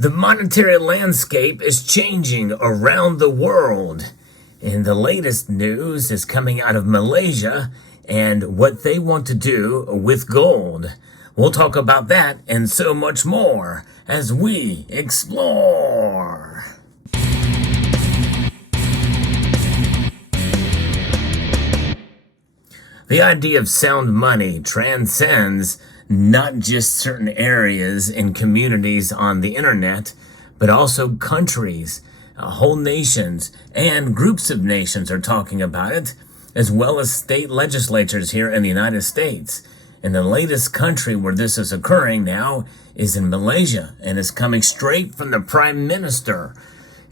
The monetary landscape is changing around the world. And the latest news is coming out of Malaysia and what they want to do with gold. We'll talk about that and so much more as we explore. The idea of sound money transcends not just certain areas and communities on the internet, but also countries, whole nations, and groups of nations are talking about it, as well as state legislatures here in the United States. And the latest country where this is occurring now is in Malaysia, and it's coming straight from the Prime Minister.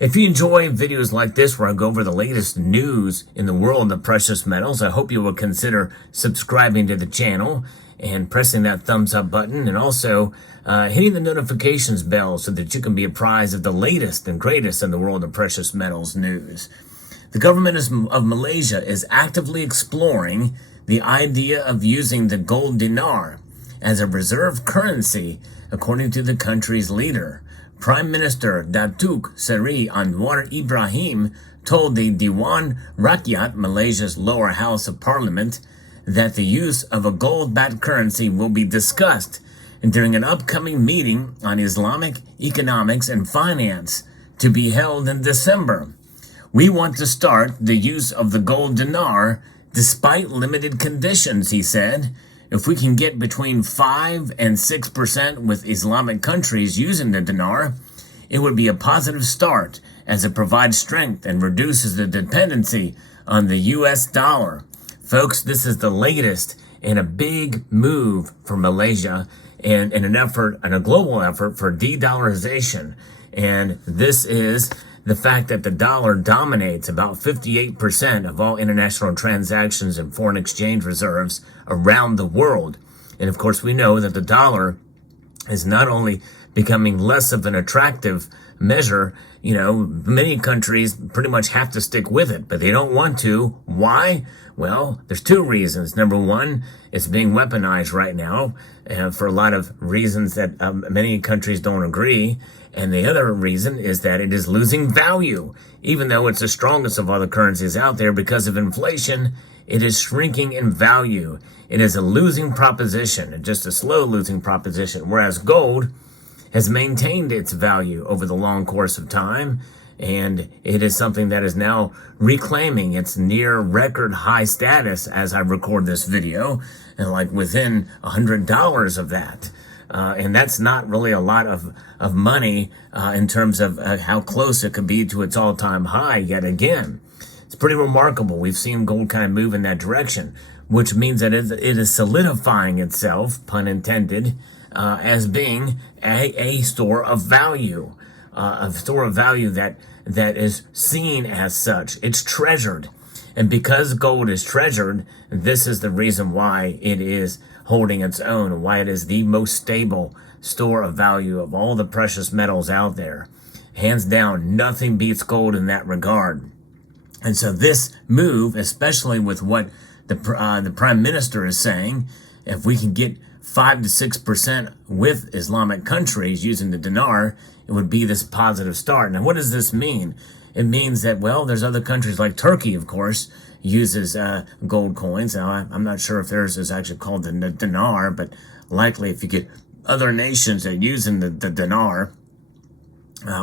If you enjoy videos like this where I go over the latest news in the world of precious metals, I hope you will consider subscribing to the channel and pressing that thumbs up button, and also hitting the notifications bell so that you can be apprised of the latest and greatest in the world of precious metals news. The government of Malaysia is actively exploring the idea of using the gold dinar as a reserve currency, according to the country's leader. Prime Minister Datuk Seri Anwar Ibrahim told the Dewan Rakyat, Malaysia's lower house of parliament, that the use of a gold-backed currency will be discussed during an upcoming meeting on Islamic economics and finance to be held in December. We want to start the use of the gold dinar despite limited conditions, he said. If we can get between 5 and 6% with Islamic countries using the dinar, it would be a positive start as it provides strength and reduces the dependency on the US dollar. Folks, this is the latest in a big move for Malaysia and in a global effort for de-dollarization. And this is the fact that the dollar dominates about 58% of all international transactions and foreign exchange reserves around the world. And of course, we know that the dollar is not only becoming less of an attractive measure, many countries pretty much have to stick with it, but they don't want to. Why? Well, there's two reasons. Number one, it's being weaponized right now for a lot of reasons that many countries don't agree. And the other reason is that it is losing value. Even though it's the strongest of all the currencies out there, because of inflation, it is shrinking in value. It is a losing proposition, just a slow losing proposition, whereas gold has maintained its value over the long course of time, and it is something that is now reclaiming its near record high status as I record this video, and like within $100 of that. And that's not really a lot of money in terms of how close it could be to its all-time high yet again. It's pretty remarkable. We've seen gold kind of move in that direction, which means that it is solidifying itself, pun intended, as being a store of value, that is seen as such. It's treasured. And because gold is treasured, this is the reason why it is holding its own, why it is the most stable store of value of all the precious metals out there. Hands down, nothing beats gold in that regard. And so this move, especially with what the Prime Minister is saying, if we can get 5 to 6% with Islamic countries using the dinar, it would be this positive start. Now, what does this mean? It means that, well, there's other countries like Turkey, of course, uses gold coins. Now, I'm not sure if theirs is actually called the dinar, but likely if you get other nations that are using the dinar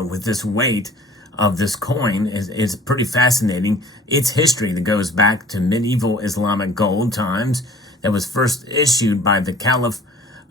with this weight of this coin is pretty fascinating. Its history that goes back to medieval Islamic gold times, that was first issued by the Caliph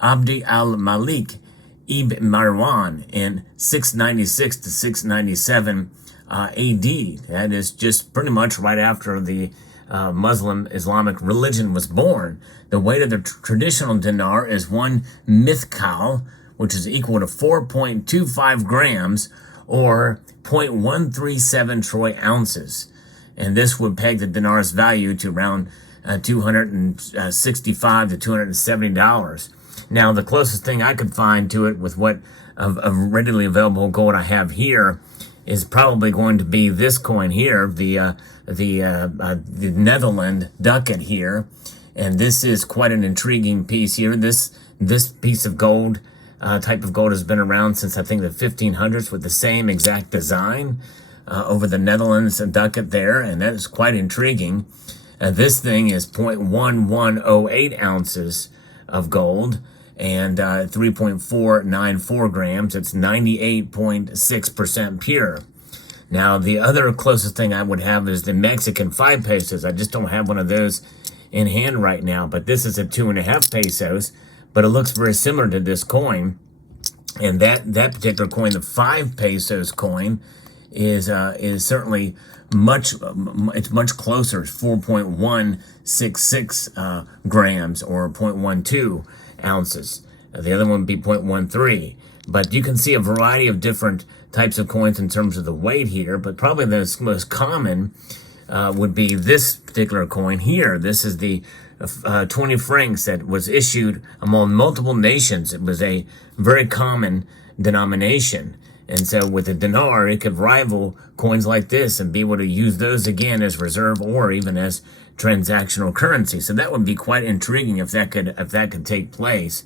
Abd al-Malik ibn Marwan in 696 to 697 AD. That is just pretty much right after the Muslim Islamic religion was born. The weight of the traditional dinar is 1 mithqal, which is equal to 4.25 grams or 0.137 troy ounces. And this would peg the dinar's value to around $265 to $270. Now, the closest thing I could find to it with what of readily available gold I have here is probably going to be this coin here, the Netherlands ducat here, and this is quite an intriguing piece here. This piece of gold type of gold has been around since I think the 1500s with the same exact design over the Netherlands and ducat there, and that is quite intriguing. This thing is 0.1108 ounces of gold and 3.494 grams. It's 98.6% pure. Now, the other closest thing I would have is the Mexican 5 pesos. I just don't have one of those in hand right now, but this is a 2.5 pesos, but it looks very similar to this coin. And that particular coin, the 5 pesos coin, is certainly it's much closer. It's 4.166 grams or 0.12 ounces. The other one would be 0.13. But you can see a variety of different types of coins in terms of the weight here, but probably the most common would be this particular coin here. This is the 20 francs that was issued among multiple nations. It was a very common denomination. And so with the dinar, it could rival coins like this and be able to use those again as reserve or even as transactional currency. So that would be quite intriguing if that could take place,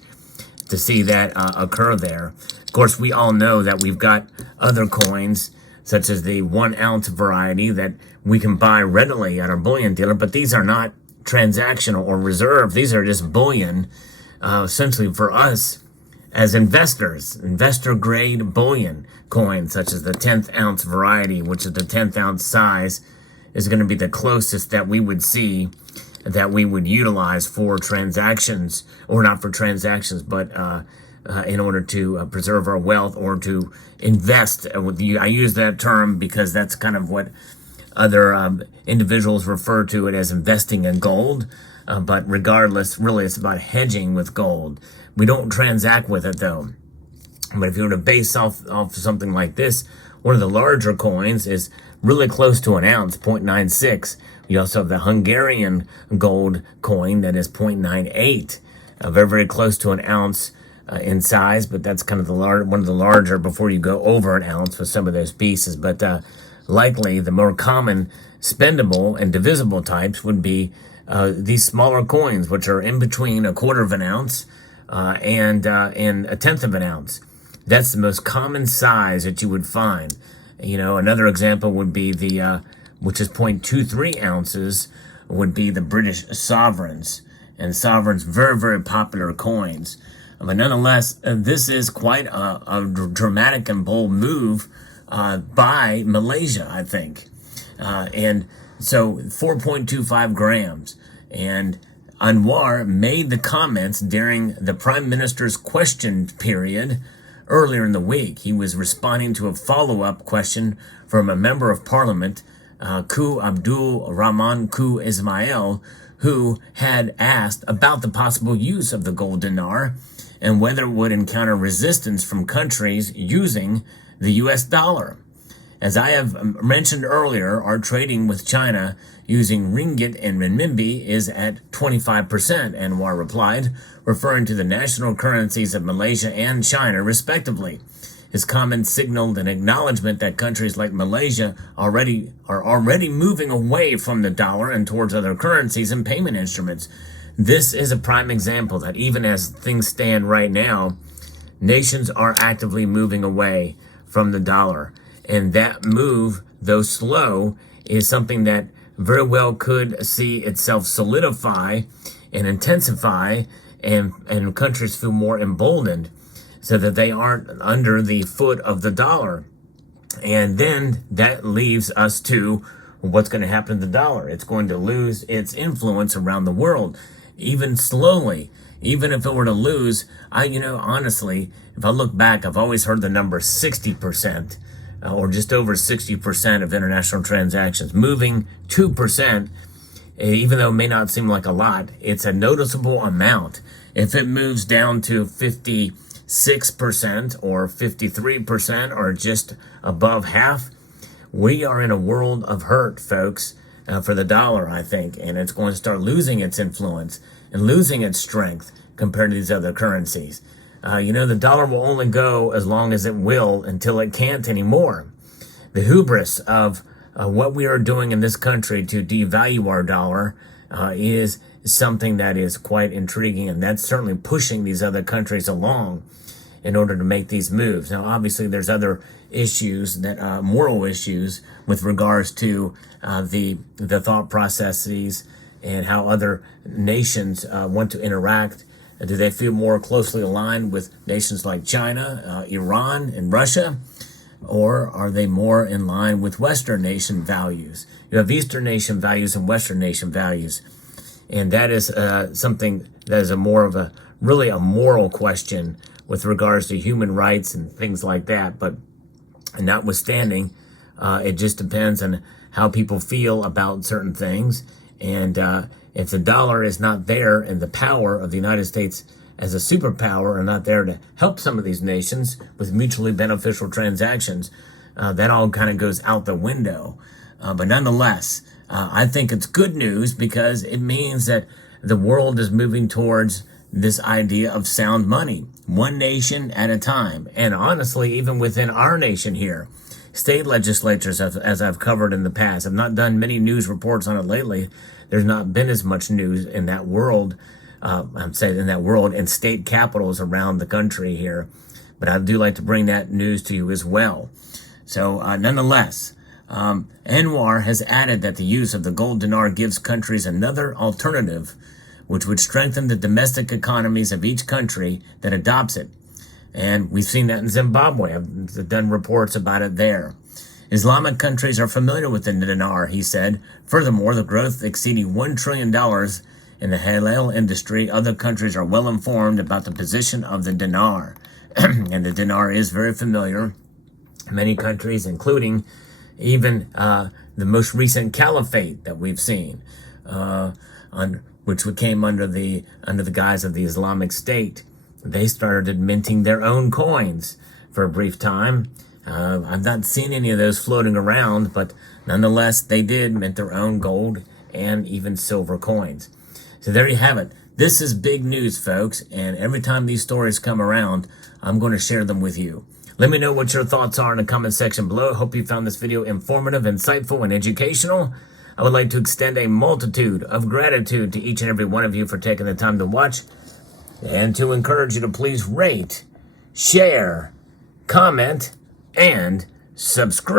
to see that occur there. Of course, we all know that we've got other coins, such as the 1 ounce variety that we can buy readily at our bullion dealer, but these are not transactional or reserve. These are just bullion, essentially for us as investors, investor grade bullion coins, such as the 10th ounce variety, which is the 10th ounce size, is going to be the closest that we would see that we would utilize for transactions, or not for transactions, but in order to preserve our wealth or to invest. I use that term because that's kind of what other individuals refer to it as, investing in gold. But regardless, really, it's about hedging with gold. We don't transact with it, though. But if you were to base off something like this, one of the larger coins is really close to an ounce, 0.96. You also have the Hungarian gold coin that is 0.98, very, very close to an ounce in size, but that's kind of one of the larger before you go over an ounce with some of those pieces. But likely the more common spendable and divisible types would be these smaller coins, which are in between a quarter of an ounce and a tenth of an ounce. That's the most common size that you would find. You know, another example would be the, which is 0.23 ounces, would be the British sovereigns. And sovereigns, very, very popular coins. But nonetheless, this is quite a dramatic and bold move by Malaysia, I think. And so 4.25 grams. And Anwar made the comments during the Prime Minister's question period earlier in the week. He was responding to a follow-up question from a member of parliament, Ku Abdul Rahman Ku Ismail, who had asked about the possible use of the gold dinar and whether it would encounter resistance from countries using the US dollar. As I have mentioned earlier, our trading with China using ringgit and renminbi is at 25%, Anwar replied, referring to the national currencies of Malaysia and China, respectively. His comments signaled an acknowledgement that countries like Malaysia are already moving away from the dollar and towards other currencies and payment instruments. This is a prime example that even as things stand right now, nations are actively moving away from the dollar. And that move, though slow, is something that very well could see itself solidify and intensify, and countries feel more emboldened so that they aren't under the foot of the dollar. And then that leaves us to what's going to happen to the dollar. It's going to lose its influence around the world, even slowly. Even if it were to lose, honestly, if I look back, I've always heard the number 60%. Or just over 60% of international transactions. Moving 2%, even though it may not seem like a lot, it's a noticeable amount. If it moves down to 56% or 53% or just above half, we are in a world of hurt, folks, for the dollar, I think. And it's going to start losing its influence and losing its strength compared to these other currencies. The dollar will only go as long as it will until it can't anymore. The hubris of what we are doing in this country to devalue our dollar is something that is quite intriguing, and that's certainly pushing these other countries along. in order to make these moves. Now, obviously, there's other issues that moral issues with regards to the thought processes and how other nations want to interact. Do they feel more closely aligned with nations like China, Iran, and Russia? Or are they more in line with Western nation values? You have Eastern nation values and Western nation values. And that is something that is really a moral question with regards to human rights and things like that. But notwithstanding, it just depends on how people feel about certain things. And if the dollar is not there and the power of the United States as a superpower are not there to help some of these nations with mutually beneficial transactions, that all kind of goes out the window. But nonetheless, I think it's good news because it means that the world is moving towards this idea of sound money, one nation at a time. And honestly, even within our nation here, state legislatures, as I've covered in the past, I've not done many news reports on it lately. There's not been as much news in that world. I'm saying in that world, in state capitals around the country here. But I do like to bring that news to you as well. So nonetheless, Anwar has added that the use of the gold dinar gives countries another alternative, which would strengthen the domestic economies of each country that adopts it. And we've seen that in Zimbabwe. I've done reports about it there. Islamic countries are familiar with the dinar, he said. Furthermore, the growth exceeding $1 trillion in the halal industry, other countries are well informed about the position of the dinar. And the dinar is very familiar. Many countries, including even the most recent caliphate that we've seen, which came under the guise of the Islamic State. They started minting their own coins for a brief time. I've not seen any of those floating around, but nonetheless, they did mint their own gold and even silver coins. So there you have it. This is big news, folks, and every time these stories come around, I'm going to share them with you. Let me know what your thoughts are in the comment section below. I hope you found this video informative, insightful, and educational. I would like to extend a multitude of gratitude to each and every one of you for taking the time to watch, and to encourage you to please rate, share, comment, and subscribe.